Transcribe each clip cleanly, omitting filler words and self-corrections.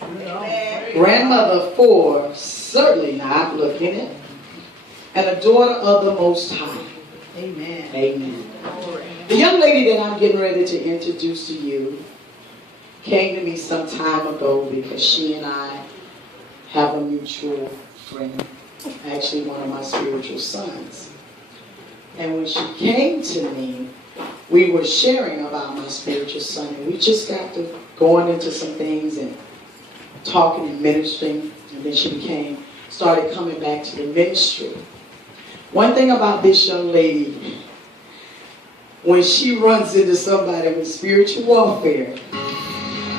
Grandmother 4, certainly not looking it, and a daughter of the Most High. Amen. Amen. The young lady that I'm getting ready to introduce to you came to me some time ago because she and I have a mutual friend, actually one of my spiritual sons. And when she came to me, we were sharing about my spiritual son, and we just got to going into some things and talking and ministering, and then she started coming back to the ministry. One thing about this young lady, when she runs into somebody with spiritual warfare,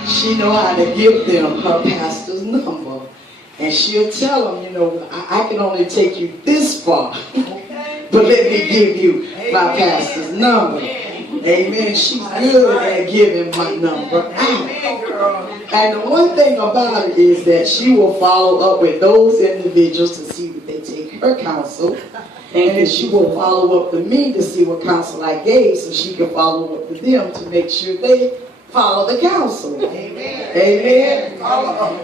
she know how to give them her pastor's number. And she'll tell them, I can only take you this far, but let me give you my pastor's number. Amen. She's good at giving my number out. And the one thing about it is that she will follow up with those individuals to see if they take her counsel. And then she will follow up with me to see what counsel I gave so she can follow up with them to make sure they follow the counsel. Amen. Amen.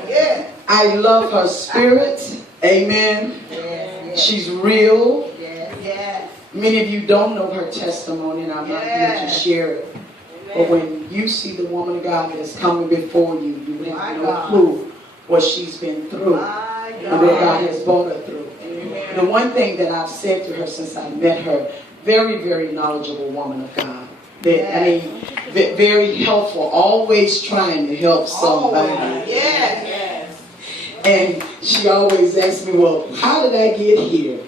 Yeah. I love her spirit. Amen. Yes. She's real. Yes. Many of you don't know her testimony, and I'm not here to share it. Amen. But when you see the woman of God that's coming before you, you have no clue what she's been through and what God has brought her through. Amen. The one thing that I've said to her since I met her, very, very knowledgeable woman of God. Very helpful, always trying to help somebody. Yes. And she always asks me, well, how did I get here?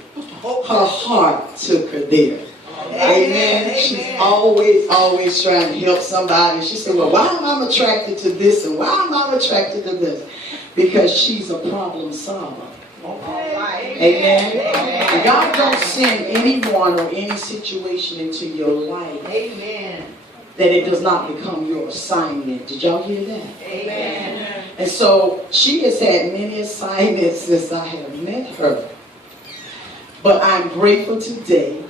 Her heart took her there. Amen. She's always trying to help somebody. She said, well, why am I attracted to this and why am I attracted to this? Because she's a problem solver. Amen. And God don't send anyone or any situation into your life that it does not become your assignment. Did y'all hear that? Amen. And so she has had many assignments since I have met her. But I'm grateful today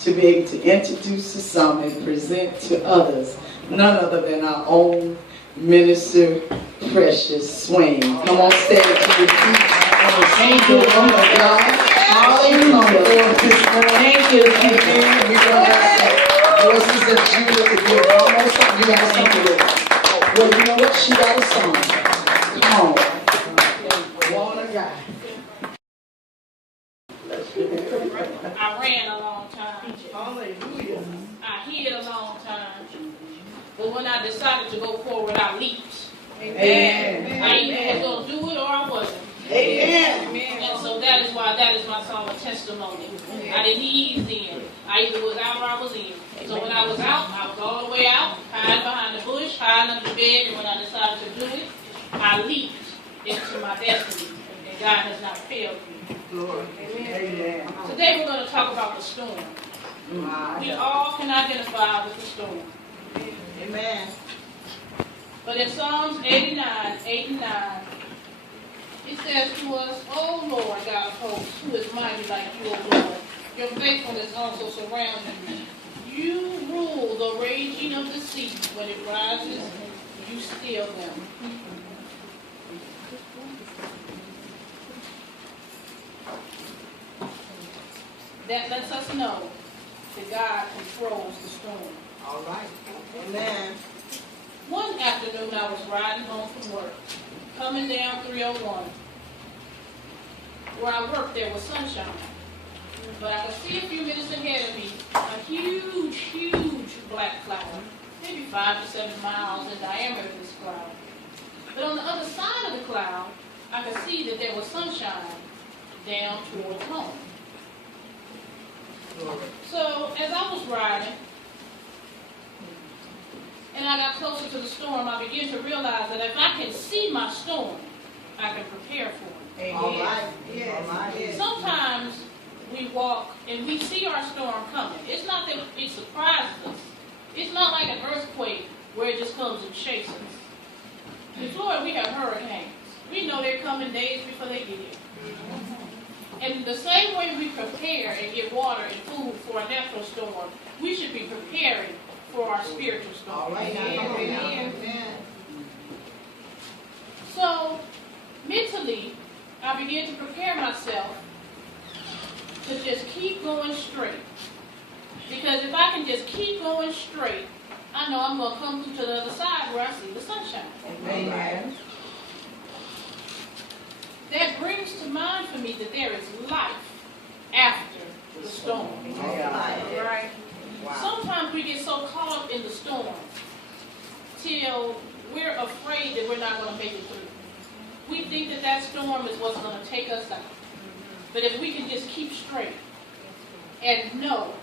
to be able to introduce to some and present to others none other than our own Minister Precious SWAIN. Come on, stand to your feet. Thank you, woman of God. Hallelujah. Thank you. Amen. We're going to have some voices of Judah to give one more song. You got a song with her. Well, you know what? She got a song. Come on. Woman of God. I ran a long time. Hallelujah. I hid a long time. But when I decided to go forward, I leaped. Amen. I either was going to do it or I wasn't. Amen. And so that is my song of testimony. I didn't ease in. I either was out or I was in. So when I was out, I was all the way out, hiding behind the bush, hiding under the bed, and when I decided to do it, I leaped into my destiny. And God has not failed me. Lord. Amen. Today we're going to talk about the storm. We all can identify with the storm. Amen. But in Psalms 89, 8 and 9, it says to us, O Lord, God of hosts, who is mighty like you, O Lord. Your faithfulness also surrounds me. You rule the raging of the sea. When it rises, you still them. That lets us know that God controls the storm. All right. Amen. One afternoon, I was riding home from work, coming down 301. Where I worked, there was sunshine. But I could see a few minutes ahead of me a huge, huge black cloud, maybe 5 to 7 miles in diameter, this cloud. But on the other side of the cloud, I could see that there was sunshine down towards home. So as I was riding, and I got closer to the storm, I began to realize that if I can see my storm, I can prepare for it. Amen. All right. Yes. All right. Sometimes we walk and we see our storm coming. It's not that it surprises us. It's not like an earthquake where it just comes and shakes us. In Florida, we have hurricanes. We know they're coming days before they get here. And the same way we prepare and get water and food for a natural storm, we should be preparing for our spiritual storm. All right. Amen. So mentally, I began to prepare myself to just keep going straight. Because if I can just keep going straight, I know I'm going to come through to the other side where I see the sunshine. Amen. That brings to mind for me that there is life after the storm. Right. Sometimes we get so caught up in the storm till we're afraid that we're not going to make it through. We think that that storm is what's going to take us out. But if we can just keep straight and know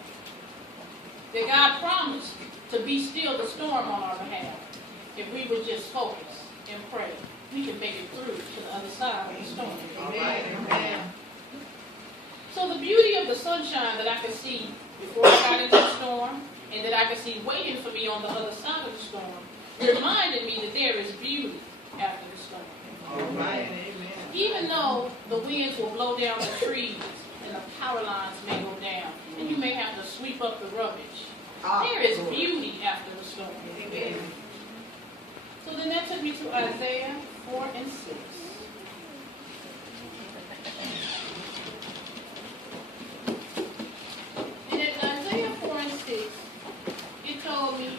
that God promised to be still the storm on our behalf, if we would just focus and pray, we can make it through to the other side of the storm. Amen. So the beauty of the sunshine that I could see before I got into the storm, and that I could see waiting for me on the other side of the storm, reminded me that there is beauty after the storm. Amen. Even though the winds will blow down the trees and the power lines may go down, and you may have to sweep up the rubbish, there is beauty after the storm. Amen. So then that took me to Isaiah 4 and 6. And in Isaiah 4 and 6, it told me,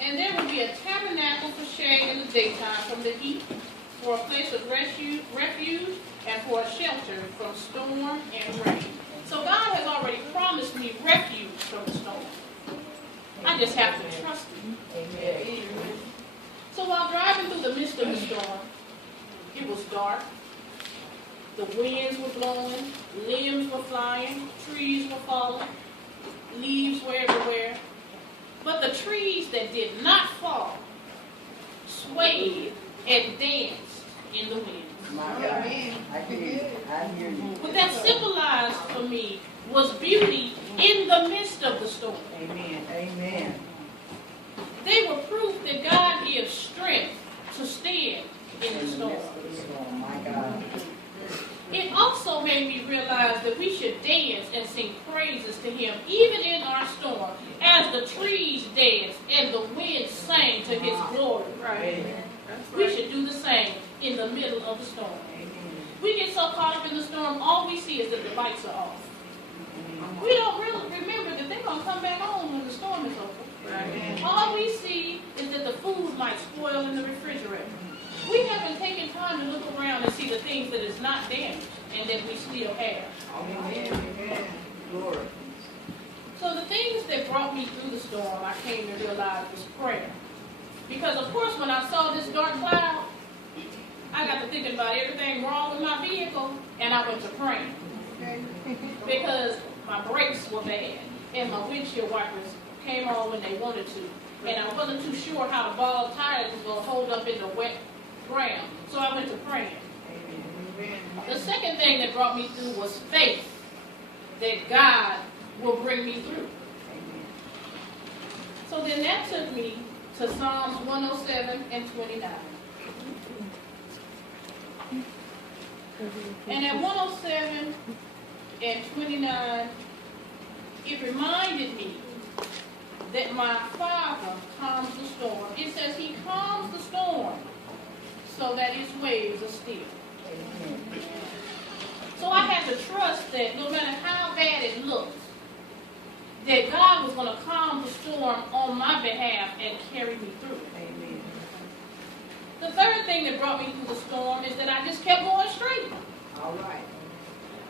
and there will be a tabernacle for shade in the daytime from the heat, for a place of refuge, and for a shelter from storm and rain. So God has already promised me refuge from the storm. I just have to trust Him. Amen. So while driving through the midst of the storm, it was dark. The winds were blowing, limbs were flying, trees were falling, leaves were everywhere. But the trees that did not fall swayed and danced in the wind. My God. I hear you. What that symbolized for me was beauty in the midst of the storm. Amen. Amen. They were proof that God gives strength to stand in the storm. My God. It also made me realize that we should dance and sing praises to Him even in our storm, as the trees danced and the wind sang to His glory. Right? We should do the same in the middle of the storm. We get so caught up in the storm, all we see is that the lights are off. We don't really remember that they're going to come back on when the storm is over. Right. All we see is that the food might spoil in the refrigerator. We haven't taken time to look around and see the things that is not damaged and that we still have. Amen. Glory. So the things that brought me through the storm, I came to realize was prayer. Because of course when I saw this dark cloud, I got to thinking about everything wrong with my vehicle, and I went to praying. Because my brakes were bad, and my windshield wipers came on when they wanted to. And I wasn't too sure how the ball tires was going to hold up in the wet ground. So I went to praying. The second thing that brought me through was faith that God will bring me through. So then that took me to Psalms 107 and 29. And at 107 and 29, it reminded me that my Father calms the storm. It says He calms the storm so that its waves are still. Amen. So I had to trust that no matter how bad it looked, that God was going to calm the storm on my behalf and carry me through it. Amen. The third thing that brought me through the storm is that I just kept going straight. All right.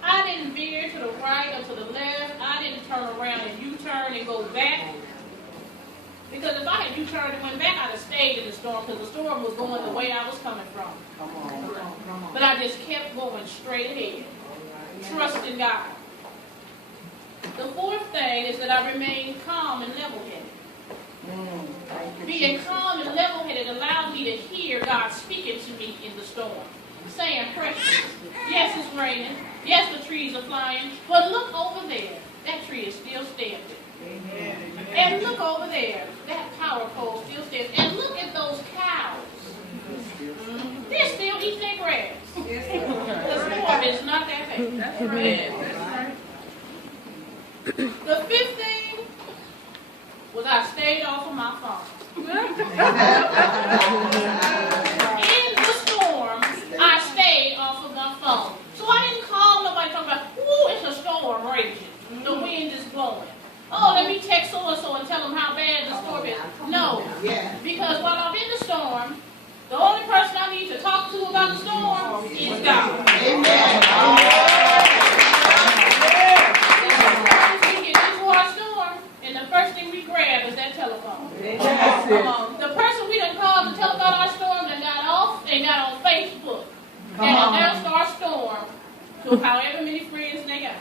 I didn't veer to the right or to the left. I didn't turn around and U-turn and go back. Because if I had U-turned and went back, I'd have stayed in the storm because the storm was going the way I was coming from. Come on. But I just kept going straight ahead, trusting God. The fourth thing is that I remained calm and level-headed. Being calm and level-headed allowed me to hear God speaking to me in the storm, saying, "Precious, yes, it's raining. Yes, the trees are flying. But look over there. That tree is still standing. Amen. And look over there. That power pole still stands. And look at those cows. They're still eating their grass. The storm is not that bad." That's right. The fifth thing was I stayed off of my phone. In the storm, I And they'll start storm to however many friends they got.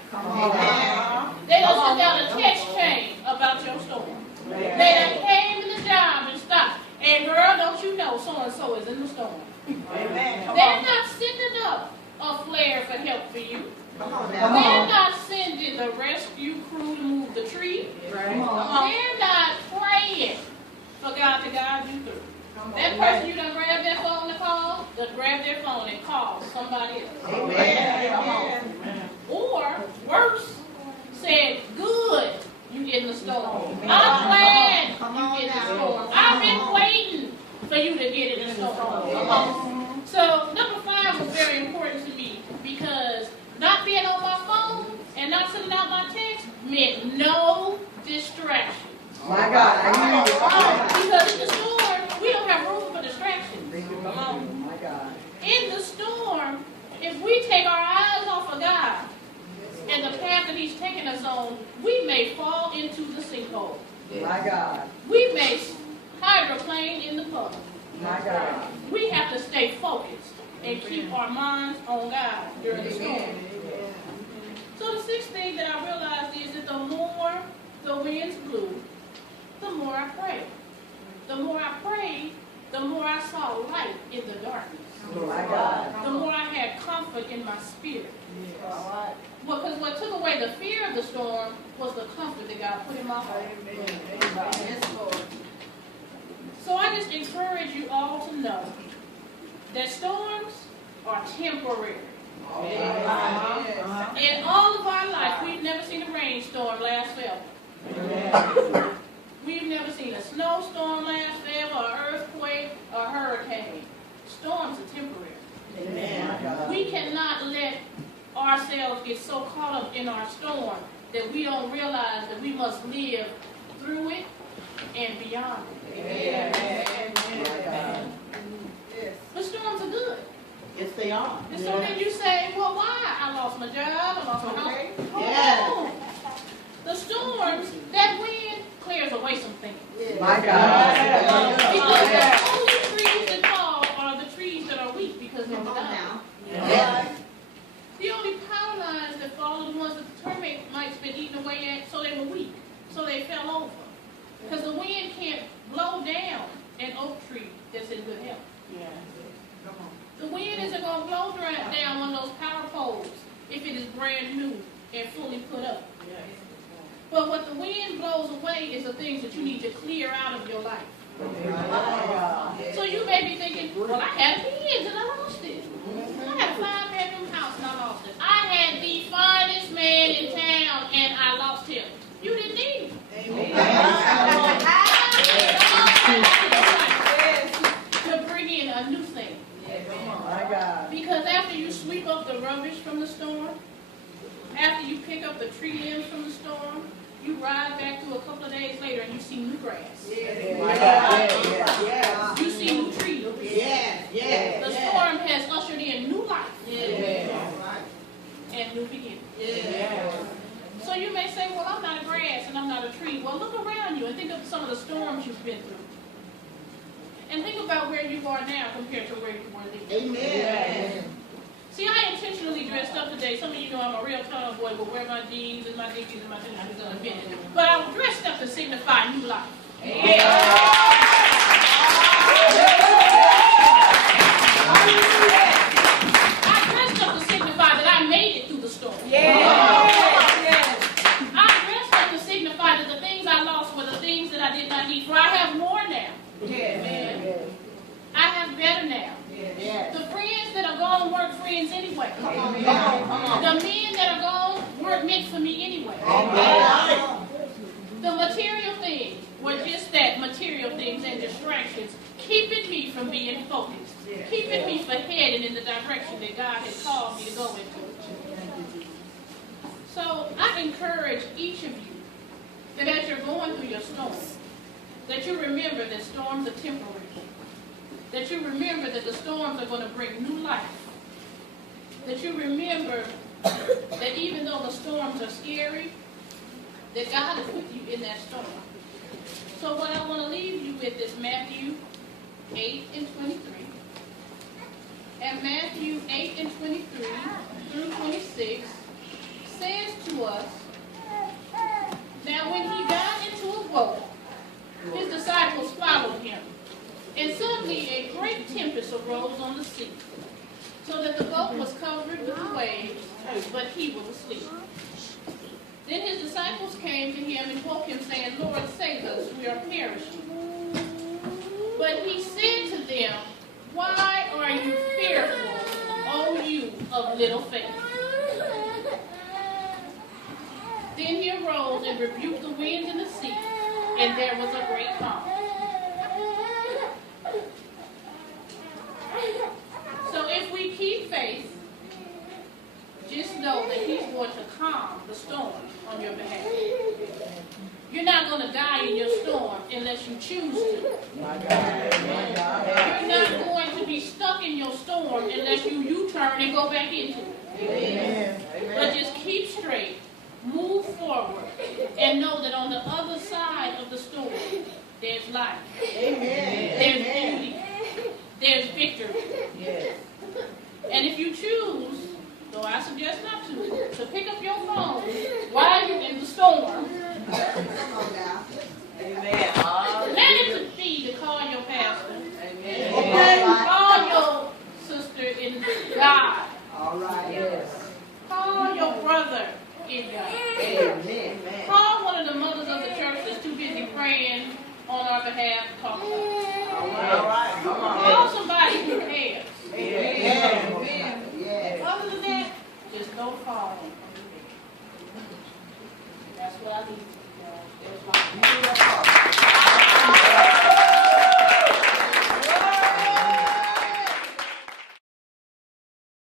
They don't sit down and text chain about your storm. They done came to the job and stopped. And girl, don't you know so-and-so is in the storm. They're not sending up a flare for help for you. They're not sending the rescue crew to move the tree. They're not praying for God to guide you through. That person you done grab their phone to call, just grab their phone and call somebody else. Or worse, said, good, you get in the storm. I'm glad you get in the storm. I've been waiting for you to get in the storm. So number 5 was very important to me because not being on my phone and not sending out my text meant no distraction. My God, I hear you. Because in the storm, we don't have room for distractions. My God. In the storm, if we take our eyes off of God and the path that He's taking us on, we may fall into the sinkhole. My God. We may hydroplane in the puddle. My God. We have to stay focused and keep our minds on God during the storm. So the 6th thing that I realized is that the more the winds blew, the more I prayed. The more I prayed, the more I saw light in the darkness. My God. The more I had comfort in my spirit. Because what took away the fear of the storm was the comfort that God put in my heart. So I just encourage you all to know that storms are temporary. In all of our life, we've never seen a rainstorm last forever. We've never seen a snowstorm last forever, an earthquake, or a hurricane. Storms are temporary. We cannot let ourselves get so caught up in our storm that we don't realize that we must live through it and beyond it. But storms are good. Yes, they are. And so then you say, well, why? I lost my job, I lost my house. Yes. The storms, that wind clears away some things. My God. Because the only trees that fall are the trees that are weak because they're down. The only power lines that fall are the ones that the termites been eating away at, so they were weak. So they fell over. Because the wind can't blow down an oak tree that's in good health. The wind isn't going to blow down one of those power poles if it is brand new and fully put up. But what the wind blows away is the things that you need to clear out of your life. So you may be thinking, well, I had kids and I lost it. I had a 5-bedroom house and I lost it. I had the finest man in town and I lost him. You didn't need him. To bring in a new thing. Because after you sweep up the rubbish from the storm, after you pick up the tree limbs from the storm, you ride back to a couple of days later and you see new grass. You see new trees. The storm has ushered in new life and new beginnings. So you may say, well, I'm not a grass and I'm not a tree. Well, look around you and think of some of the storms you've been through. And think about where you are now compared to where you were then. Amen. See, I intentionally dressed up today. Some of you know I'm a real tomboy, but wear my jeans and my dickies and my tennis shoes unfitted. But I dressed up to signify new life. I dressed up to signify that I made it through the storm. I dressed up to signify that the things I lost were the things that I did not need. For I have more now. I have better now. The friends that are gone weren't friends anyway. The men that are gone weren't meant for me anyway. The material things were just that, material things and distractions, keeping me from being focused, keeping me from heading in the direction that God has called me to go into. So I encourage each of you that as you're going through your storm, that you remember that storms are temporary. That you remember that the storms are going to bring new life. That you remember that even though the storms are scary, that God is with you in that storm. So what I want to leave you with is Matthew 8:23. And Matthew Matthew 8:23 through 26 says to us, "Now when he got into a boat, his disciples followed him. And suddenly a great tempest arose on the sea, so that the boat was covered with the waves, but he was asleep. Then his disciples came to him and woke him, saying, Lord, save us, we are perishing. But he said to them, Why are you fearful, O you of little faith? Then he arose and rebuked the wind and the sea, and there was a great calm." So if we keep faith, just know that he's going to calm the storm on your behalf. You're not going to die in your storm unless you choose to. My God. My God. You're not going to be stuck in your storm unless you U-turn and go back into it. Amen. But just keep straight, move forward, and know that on the other side of the storm, there's life. Amen. There's beauty. There's victory. Yes. And if you choose, though I suggest not to pick up your phone while you're in the storm, Amen. let it be to call your pastor. Amen. Okay? Call your sister in God. All right. Yes. Call your brother in God. Amen. Call one of the mothers of the church that's too busy praying on our behalf to talk about it. All right. Come on. Call somebody who